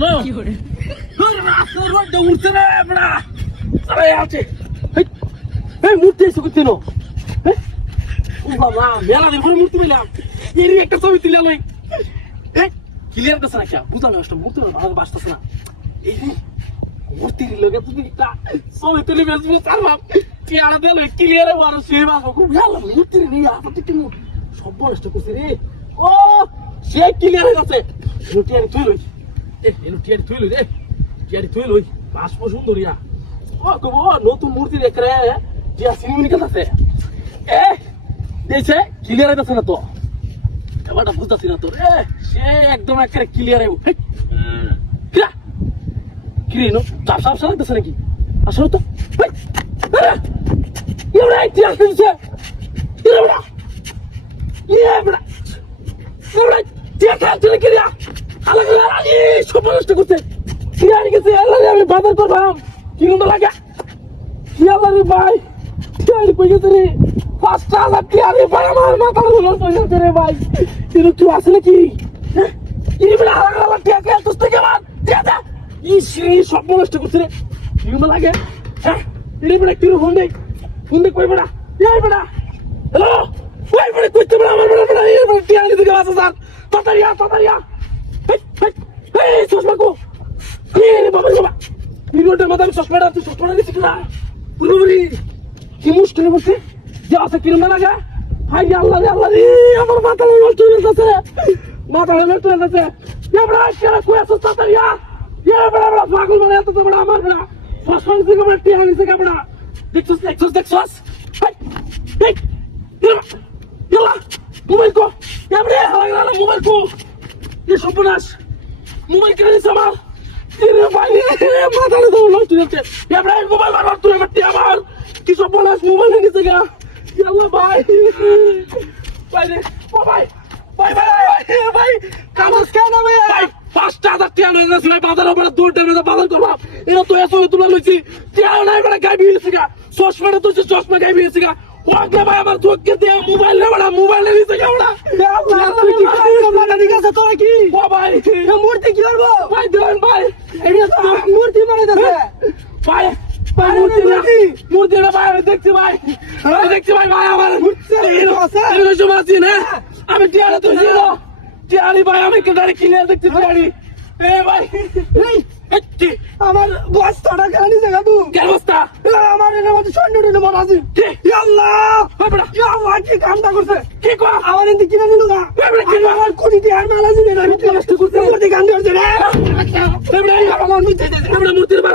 hello রাস্তার রোডটা উঠছে রে বড়া আরে আছে এই মূর্তি এসে করতে নো বাবা মেলা দিন পরে মূর্তি পেলাম এর একটা ছবি তুলে লই ক্লিয়ার করছ না क्या বুঝলাম না মূর্তি ভালো বাসতাছ না এই মূর্তির লগে তুমি একটা ছবি তুলে বেসবো সারবাম কি আড়া দিল ক্লিয়ার আর সেই বাসবো খুব ভালো মূর্তির নিয়ে আপনি কি সব নষ্ট করছে রে ও সে ক্লিয়ার হয়ে গেছে লুটিয়ারি তুই লই লুটিয়ারি তুই লই রে টিয়ারি তুই লই বাসবো সুন্দরিয়া ও কব নতুন মূর্তি দেখ রে টিয়া সিনেমা নিকাল আছে দেখছে ক্লিয়ার হয়ে গেছে না তো এবারটা বুঝতেছি না তোর সে একদম একেবারে ক্লিয়ার হয়ে কিরে নো চাপ চাপ লাগতেছে নাকি আসলে তো আমি বাজার করবাম কি লাগে কি আল্লাহ রে ভাই কই গেছে রে 5,000 টিয়ারে ভাই আমার মাথা নষ্ট রে ভাই কিন্তু তুই আসলে কি কি বলে হালা টিয়া তুই থেকে মার টিয়া ইসি সব নষ্ট করছে রে কি লাগে হ্যাঁ এর বড় কি ফোন দে কই বড়া এই বড়া হ্যালো ওই বড় কই তো বড়া আমার বড়া এই বড় টিয়া নিতে গেছে স্যার তাড়াতাড়িয়া এই চশমা কো রে বাবা ভিডিওটা মাথায় চশমাটা তুই চশমাটা নিছিস না পুরোপুরি কি মুশকিল বসে যে আছে কিরম লাগা হাই আল্লাহ রে আমার মাথা নষ্ট হয়ে যাচ্ছে মাথা নষ্ট হয়ে যাচ্ছে এবড়া কেন কই আছো তাড়াতাড়িয়া এবড়া পাগল মানে এত তো বড় আমার না চশমা থেকে বড় টিয়া নিছে কাবড়া দেখছস এই ইয়ালা মোবাইল কো এবড়া হালা মোবাইল কো এই সর্বনাশ মোবাইল কেন নিছ আমার রে ভাই মাথা নষ্ট হয়ে যাচ্ছে এবড়া মোবাইল মার তুই আমার টিয়া মার কি সর্বনাশ মোবাইল নিছে গা ইয়াল্লা ভাই রে ভাই কামস কেন ভাই 5,000 টিয়া লই গেছ ভাই বাজারের উপরে দৌড়তে বাজার করবা এরা তো এসো তুলা লইছি টিয়া নাই বড় গাবি হইছে গা চশমাটা তো চশমা গাবি হইছে গা ওকে ভাই আমার চোখকে দে মোবাইল নে বড় মোবাইল নিছে গা বড় আল্লাহ তুই কি কাজ ঠিক আছে তোরা কি ও ভাই মূর্তি কি করব ভাই দেন ভাই এটা তো মূর্তি মারা যাচ্ছে ভাই মূর্তি ভাই দেখছি ভাই আমার আমি টিয়ারি তো টিয়ারি ভাই আমি কেদারি ক্লিয়ার দেখছি টিয়ারি ভাই আমার বস্তাটা কেন জায়গা তুই কেন বস্তা আমার এর মধ্যে সন্ধ্যে মনে আছে আল্লাহ কি কামটা করছে কি কো আমার এদিকে কিনে নিল না আমার কোটি টিয়ার মাল আছে না আমি নষ্ট করতে মূর্তি কাম করছে রে মূর্তির বার